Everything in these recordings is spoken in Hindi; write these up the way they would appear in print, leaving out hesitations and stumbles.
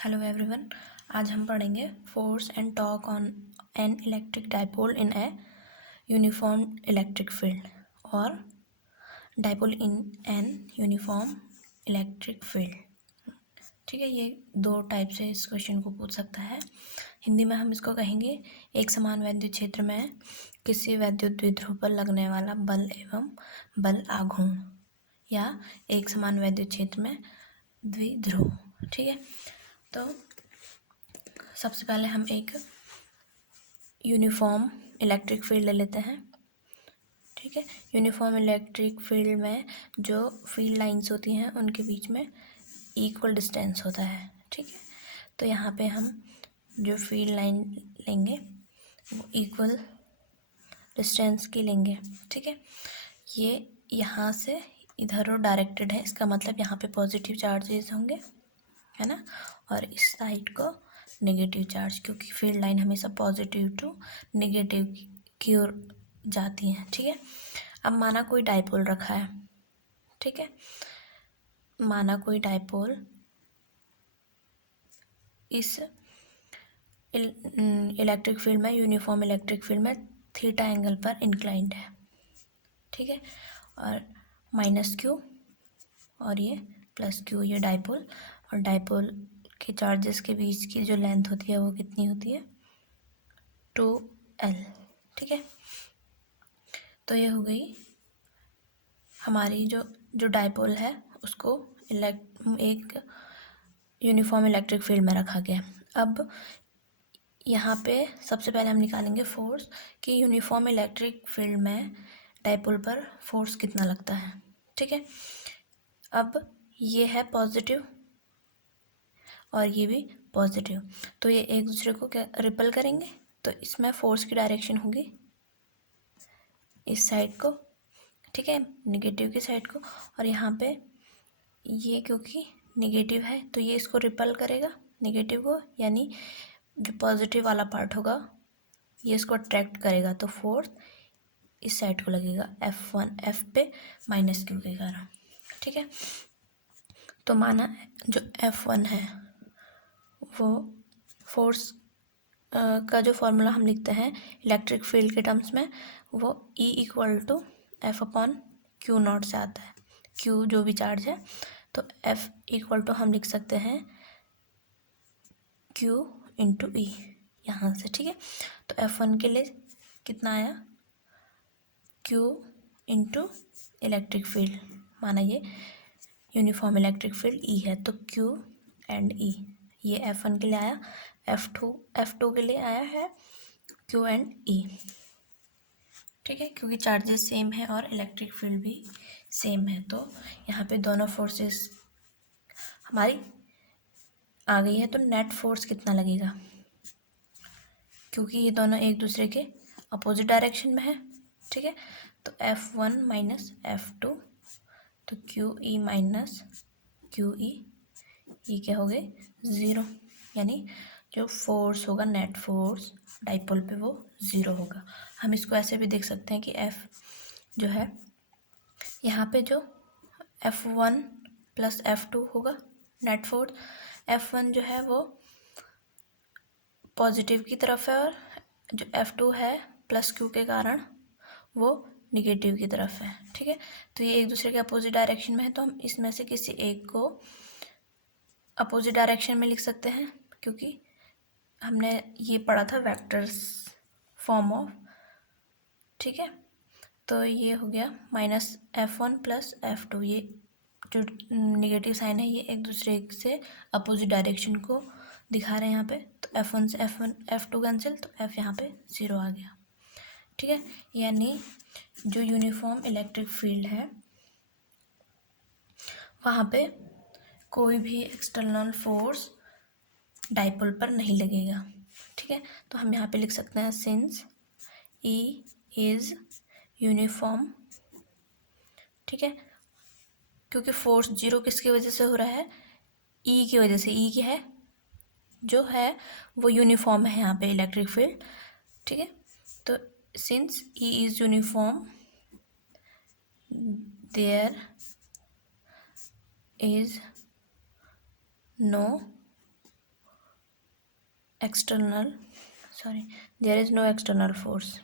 Hello everyone. आज हम पढ़ेंगे force and torque on an electric dipole in a uniform electric field और dipole in an uniform electric field. ठीक है, ये दो टाइप से इस क्वेश्चन को पूछ सकता है। हिंदी में हम इसको कहेंगे, एक समान वैद्युत क्षेत्र में किसी वैद्युत द्विध्रुव पर लगने वाला बल एवं बल आघूर्ण, या एक समान वैद्युत क्षेत्र में द्विध्रुव। ठीक है, तो सबसे पहले हम एक यूनिफॉर्म इलेक्ट्रिक फील्ड ले लेते हैं। ठीक है, यूनिफॉर्म इलेक्ट्रिक फील्ड में जो फील्ड लाइंस होती हैं उनके बीच में इक्वल डिस्टेंस होता है। ठीक है, तो यहाँ पे हम जो फील्ड लाइन लेंगे वो इक्वल डिस्टेंस की लेंगे। ठीक है, ये यहाँ से इधर डायरेक्टेड है, इसका मतलब यहाँ पे पॉजिटिव चार्जेस होंगे, है ना, और इस साइड को नेगेटिव चार्ज, क्योंकि फील्ड लाइन हमेशा पॉजिटिव टू नेगेटिव की ओर जाती है। ठीक है, अब माना कोई डाइपोल रखा है। ठीक है, माना कोई डाइपोल इस इलेक्ट्रिक फील्ड में, यूनिफॉर्म इलेक्ट्रिक फील्ड में थीटा एंगल पर इंक्लाइंड है। ठीक है, और माइनस क्यू और ये प्लस क्यू, ये डाइपोल, और डाइपोल के चार्जेस के बीच की जो लेंथ होती है वो कितनी होती है, 2L। ठीक है, तो ये हो गई हमारी जो डाइपोल है, उसको एक यूनिफॉर्म इलेक्ट्रिक फील्ड में रखा गया। अब यहाँ पे सबसे पहले हम निकालेंगे फोर्स कि यूनिफॉर्म इलेक्ट्रिक फील्ड में डाइपोल पर फोर्स कितना लगता है। ठीक है, अब ये है पॉजिटिव और ये भी पॉजिटिव, तो ये एक दूसरे को क्या रिपल करेंगे, तो इसमें फोर्स की डायरेक्शन होगी इस साइड को। ठीक है, निगेटिव की साइड को, और यहाँ पे ये क्योंकि निगेटिव है तो ये इसको रिपल करेगा निगेटिव को, यानी जो पॉजिटिव वाला पार्ट होगा ये इसको अट्रैक्ट करेगा, तो फोर्स इस साइड को लगेगा F1, F पे माइनस क्यू के कारण। ठीक है, तो माना जो F1 है वो फोर्स का जो फॉर्मूला हम लिखते हैं इलेक्ट्रिक फील्ड के टर्म्स में, वो E equal to F upon q naught से आता है। क्यू जो भी चार्ज है, तो F इक्वल टू हम लिख सकते हैं Q इंटू E यहाँ से। ठीक है, तो F1 के लिए कितना आया, Q इंटू इलेक्ट्रिक फील्ड, माना ये यूनिफॉर्म इलेक्ट्रिक फील्ड E है, तो Q एंड E, ये F1 के लिए आया। F2 के लिए आया है Q एंड E। ठीक है, क्योंकि चार्जेस सेम है और इलेक्ट्रिक फील्ड भी सेम है, तो यहाँ पे दोनों फोर्सेस हमारी आ गई है। तो नेट फोर्स कितना लगेगा, क्योंकि ये दोनों एक दूसरे के अपोजिट डायरेक्शन में है। ठीक है, तो F1 माइनस F2, तो QE माइनस QE, ये क्या हो गए, ज़ीरो, यानी जो फोर्स होगा नेट फोर्स डाइपोल पे वो ज़ीरो होगा। हम इसको ऐसे भी देख सकते हैं कि F जो है यहाँ पे जो F1 प्लस F2 होगा नेट फोर्स, F1 जो है वो पॉजिटिव की तरफ है और जो F2 है प्लस क्यू के कारण वो निगेटिव की तरफ है। ठीक है, तो ये एक दूसरे के अपोजिट डायरेक्शन में है, तो हम इसमें से किसी एक को अपोजिट डायरेक्शन में लिख सकते हैं, क्योंकि हमने ये पढ़ा था वेक्टर्स फॉर्म ऑफ। ठीक है, तो ये हो गया माइनस F1 प्लस F2, ये जो निगेटिव साइन है ये एक दूसरे से अपोजिट डायरेक्शन को दिखा रहे हैं यहाँ पे, तो F1 से F2 कैंसिल, तो F यहाँ पे ज़ीरो आ गया। ठीक है, यानी जो यूनिफॉर्म इलेक्ट्रिक फील्ड है वहाँ पे कोई भी एक्सटर्नल फोर्स डाइपोल पर नहीं लगेगा। ठीक है, तो हम यहाँ पे लिख सकते हैं सिंस E इज यूनिफॉर्म। ठीक है, क्योंकि फोर्स जीरो किसकी वजह से हो रहा है, E की वजह से। E क्या है, जो है वो यूनिफॉर्म है यहाँ पे इलेक्ट्रिक फील्ड। ठीक है, तो since E is uniform there is no external, sorry, there is no external force.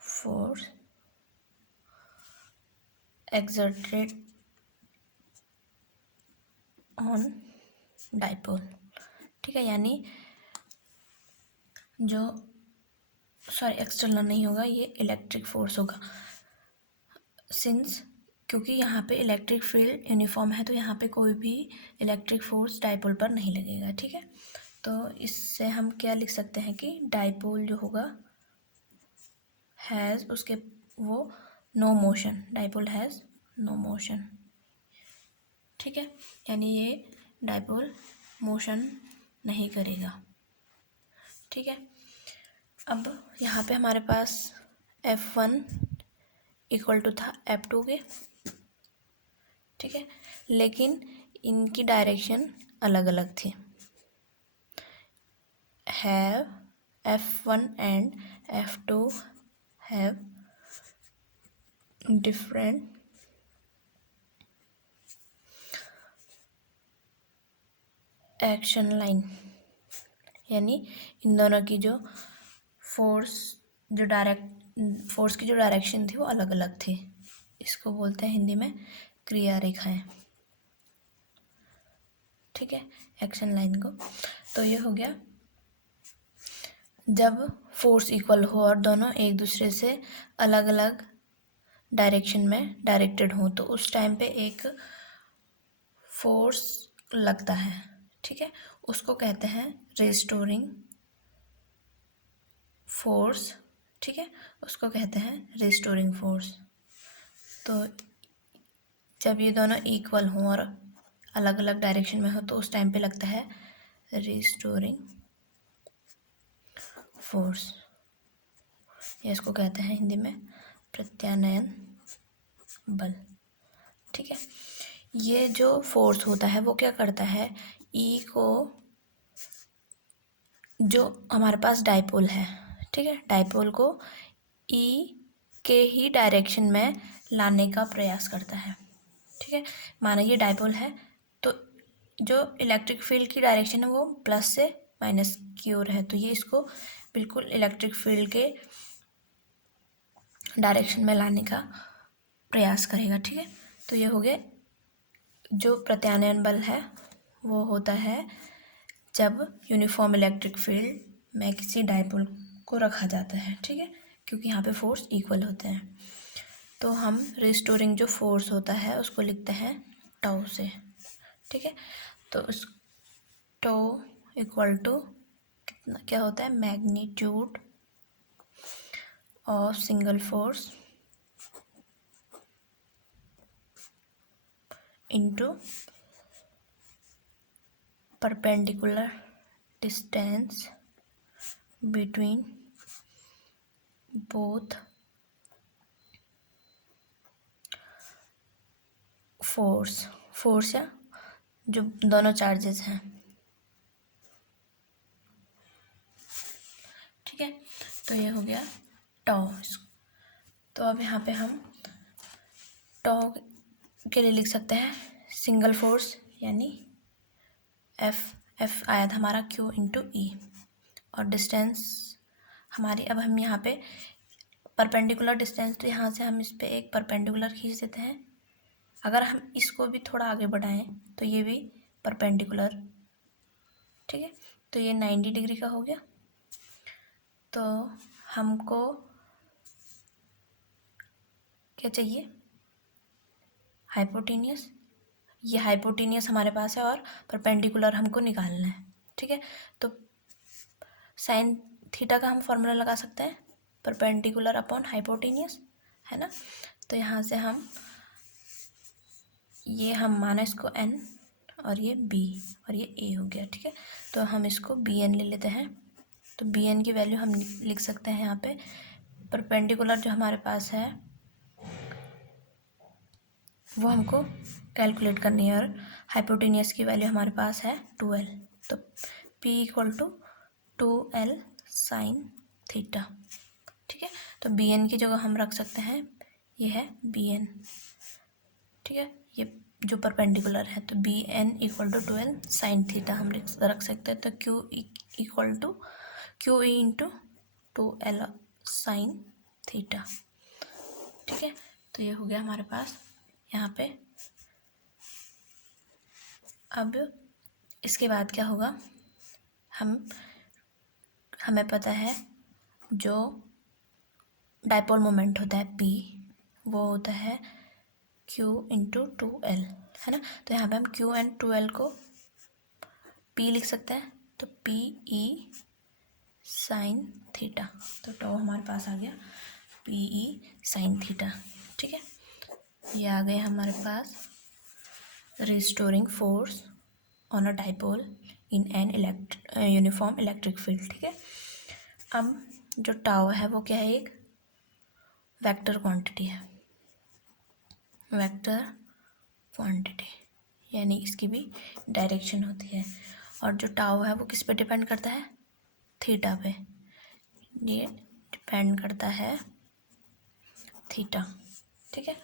Force exerted on dipole, ठीक है, यानी जो, सॉरी एक्सटर्नल नहीं होगा, ये इलेक्ट्रिक फोर्स होगा, सिंस क्योंकि यहाँ पे इलेक्ट्रिक फील्ड यूनिफॉर्म है तो यहाँ पे कोई भी इलेक्ट्रिक फोर्स डाइपोल पर नहीं लगेगा, ठीक है। तो इससे हम क्या लिख सकते हैं कि डाइपोल जो होगा हैज़, उसके वो no motion, dipole has no motion, ठीक है, यानी ये डाइपोल मोशन नहीं करेगा, ठीक है। अब यहाँ पे हमारे पास F1 इक्वल टू था F2 के, ठीक है, लेकिन इनकी डायरेक्शन अलग अलग थी। Have F1 and F2 have different action line, यानी इन दोनों की जो फोर्स की जो डायरेक्शन थी वो अलग अलग थी। इसको बोलते हैं हिंदी में क्रिया रेखाएं, ठीक है, एक्शन लाइन को। तो ये हो गया जब फोर्स इक्वल हो और दोनों एक दूसरे से अलग अलग डायरेक्शन में डायरेक्टेड हो, तो उस टाइम पे एक फोर्स लगता है, ठीक है, उसको कहते हैं रिस्टोरिंग फोर्स, ठीक है, उसको कहते हैं रिस्टोरिंग फोर्स। तो जब ये दोनों इक्वल हों और अलग अलग डायरेक्शन में हो तो उस टाइम पे लगता है रिस्टोरिंग फोर्स, या इसको कहते हैं हिंदी में प्रत्यानयन बल, ठीक है। ये जो फोर्स होता है वो क्या करता है, ई को, जो हमारे पास डाइपोल है, ठीक है, डाइपोल को ई के ही डायरेक्शन में लाने का प्रयास करता है, ठीक है। माना ये डाइपोल है तो जो इलेक्ट्रिक फील्ड की डायरेक्शन है वो प्लस से माइनस की ओर है, तो ये इसको बिल्कुल इलेक्ट्रिक फील्ड के डायरेक्शन में लाने का प्रयास करेगा, ठीक है। तो ये हो गया, जो प्रत्यानयन बल है वो होता है जब यूनिफॉर्म इलेक्ट्रिक फील्ड में किसी डाइपोल को रखा जाता है, ठीक है, क्योंकि यहाँ पे फोर्स इक्वल होते हैं। तो हम रिस्टोरिंग जो फोर्स होता है उसको लिखते हैं टाउ से, ठीक है। तो उस टाउ इक्वल टू कितना क्या होता है, magnitude of single force into perpendicular distance between both force या जो दोनों चार्जेस हैं, ठीक है। तो ये हो गया टाउ। तो अब यहाँ पे हम टाउ के लिए लिख सकते हैं सिंगल फोर्स, यानी एफ आया था हमारा क्यू इंटू ई, और डिस्टेंस हमारी, अब हम यहाँ पे परपेंडिकुलर डिस्टेंस, तो यहाँ से हम इस पर एक परपेंडिकुलर खींच देते हैं। अगर हम इसको भी थोड़ा आगे बढ़ाएं तो ये भी परपेंडिकुलर, ठीक है। तो ये 90 डिग्री का हो गया। तो हमको क्या चाहिए, हाइपोटेनियस। ये हाइपोटेनियस हमारे पास है और परपेंडिकुलर हमको निकालना है, ठीक है। तो साइन थीटा का हम फॉर्मूला लगा सकते हैं, परपेंडिकुलर अपॉन हाइपोटेनियस, है ना। तो यहाँ से हम ये हम माना इसको n और ये b और ये a हो गया, ठीक है। तो हम इसको bn ले लेते हैं। तो bn की वैल्यू हम लिख सकते हैं यहाँ पे, परपेंडिकुलर जो हमारे पास है वो हमको कैलकुलेट करनी है, और हाइपोटेनियस की वैल्यू हमारे पास है 2l। तो p equal to 2l sine theta, ठीक है। तो bn की जगह हम रख सकते हैं, ये है bn, ठीक है। ये जो परपेंडिकुलर है, तो B N equal to 12 sine theta हम रख सकते हैं। तो q equal to q E into 2L sine theta. ठीक है, तो ये हो गया हमारे पास यहाँ पे। अब इसके बाद क्या होगा, हमें पता है जो डाइपोल मोमेंट होता है P, वो होता है Q इंटू 2L, है ना। तो यहाँ पे हम Q एंड 2L को P लिख सकते हैं, तो P E साइन थीटा। तो टो हमारे पास आ गया P E साइन थीटा। ठीक है, ये आ गए हमारे पास restoring force on a dipole in an uniform electric field. ठीक है, अब जो टाउ है वो क्या है, एक वेक्टर क्वांटिटी है, वेक्टर क्वांटिटी, यानी इसकी भी डायरेक्शन होती है। और जो टाउ है वो किस पे डिपेंड करता है, थीटा पे, ये डिपेंड करता है थीटा। ठीक है,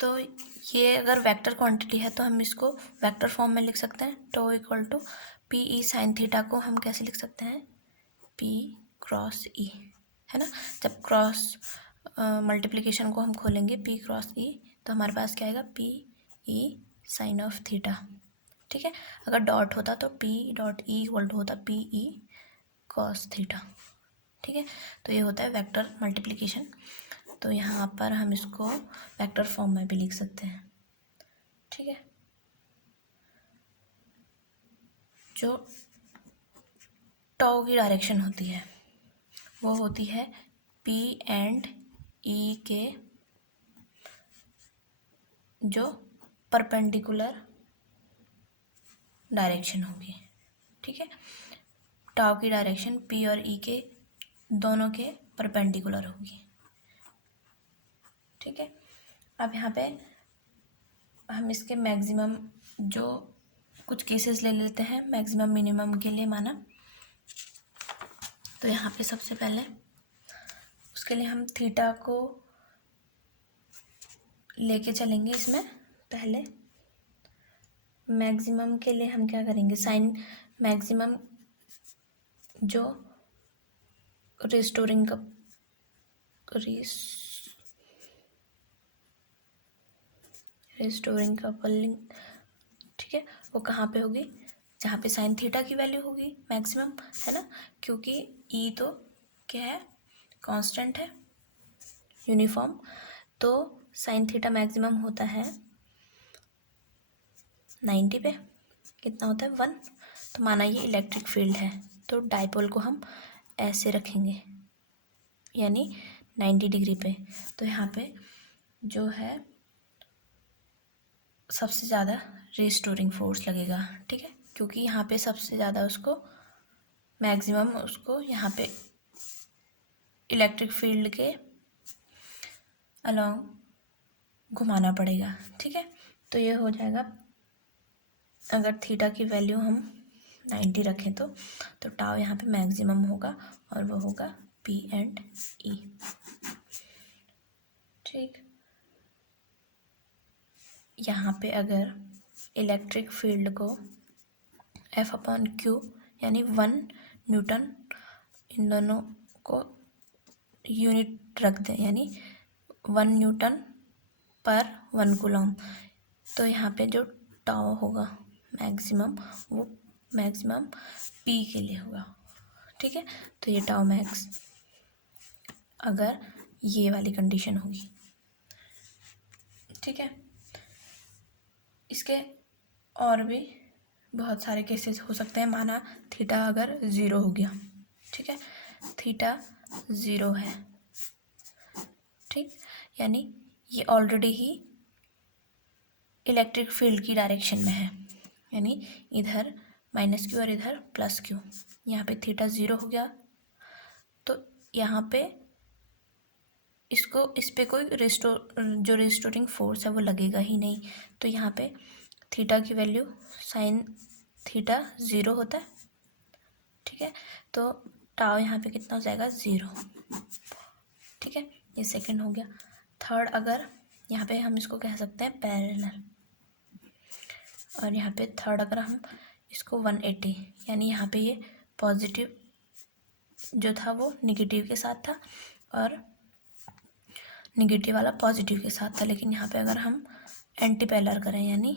तो ये अगर वेक्टर क्वांटिटी है तो हम इसको वेक्टर फॉर्म में लिख सकते हैं। Tau equal to p E sine theta को हम कैसे लिख सकते हैं, पी क्रॉस ई, है ना। जब क्रॉस मल्टीप्लिकेशन को हम खोलेंगे पी क्रॉस ई, तो हमारे पास क्या आएगा, p E sine of theta. ठीक है, अगर डॉट होता तो p dot E equal to होता पी ई कॉस थीटा। ठीक है, तो ये होता है वेक्टर मल्टीप्लिकेशन। तो यहाँ पर हम इसको वेक्टर फॉर्म में भी लिख सकते हैं। ठीक है, जो टॉ की डायरेक्शन होती है वो होती है P एंड E के जो परपेंडिकुलर डायरेक्शन होगी। ठीक है, टाउ की डायरेक्शन P और E के दोनों के परपेंडिकुलर होगी। ठीक है, अब यहाँ पे हम इसके मैक्सिमम, जो कुछ केसेस ले लेते हैं मैक्सिमम मिनिमम के लिए माना। तो यहाँ पे सबसे पहले उसके लिए हम थीटा को लेके चलेंगे। इसमें पहले मैक्सिमम के लिए हम क्या करेंगे, साइन मैक्सिमम जो रिस्टोरिंग कपलिंग, ठीक है, वो कहाँ पे होगी, जहाँ पे साइन थीटा की वैल्यू होगी मैक्सिमम, है ना। क्योंकि ई तो क्या है, कांस्टेंट है, यूनिफॉर्म। तो साइन थीटा मैक्सिमम होता है 90 पे, कितना होता है 1। तो माना ये इलेक्ट्रिक फील्ड है, तो डाइपोल को हम ऐसे रखेंगे, यानी 90 डिग्री पे। तो यहाँ पे जो है सबसे ज़्यादा रिस्टोरिंग फोर्स लगेगा। ठीक है, क्योंकि यहाँ पे सबसे ज़्यादा उसको मैक्सिमम उसको यहाँ पे इलेक्ट्रिक फील्ड के अलॉन्ग घुमाना पड़ेगा। ठीक है, तो ये हो जाएगा, अगर थीटा की वैल्यू हम 90 रखें तो टाउ यहाँ पे मैक्सिमम होगा और वो होगा P एंड E। ठीक, यहाँ पे अगर इलेक्ट्रिक फील्ड को F/Q यानी 1 न्यूटन, इन दोनों को यूनिट रख दें, यानी 1 न्यूटन पर 1 कूलम, तो यहाँ पे जो टाउ होगा मैक्सिमम, वो मैक्सिमम P के लिए होगा। ठीक है, तो ये टाउ मैक्स अगर ये वाली कंडीशन होगी। ठीक है, इसके और भी बहुत सारे केसेस हो सकते हैं। माना थीटा अगर 0 हो गया, ठीक है, थीटा 0 है, ठीक, यानी ये ऑलरेडी ही इलेक्ट्रिक फील्ड की डायरेक्शन में है, यानी इधर -Q और इधर +Q। यहाँ पे थीटा 0 हो गया, तो यहाँ पे इस पे कोई जो रिस्टोरिंग फोर्स है वो लगेगा ही नहीं। तो यहाँ पे थीटा की वैल्यू साइन थीटा 0 होता है। ठीक है, तो टाउ यहाँ पे कितना हो जाएगा, 0। ठीक है, ये सेकंड हो गया। थर्ड, अगर यहाँ पे हम इसको कह सकते हैं पैरेलल, और यहाँ पे थर्ड अगर हम इसको 180, यानी यहाँ पे ये पॉजिटिव जो था वो निगेटिव के साथ था और निगेटिव वाला पॉजिटिव के साथ था, लेकिन यहाँ पे अगर हम एंटी पैरेलल करें यानी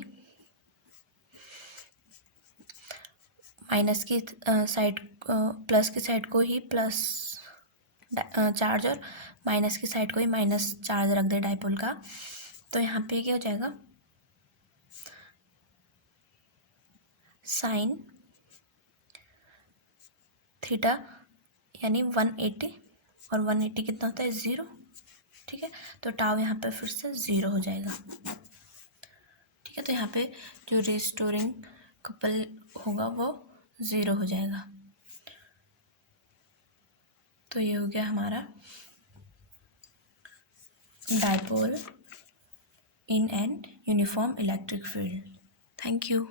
माइनस की साइड प्लस की साइड को ही प्लस चार्ज और माइनस की साइड को ही माइनस चार्ज रख दे डाइपोल का, तो यहाँ पे क्या हो जाएगा, साइन थीटा यानी 180, और 180 कितना होता है 0, ठीक है। तो टाउ यहाँ पे फिर से 0 हो जाएगा, ठीक है। तो यहाँ पे जो रिस्टोरिंग कपल होगा वो 0 हो जाएगा। तो ये हो गया हमारा dipole in an uniform electric field. Thank you.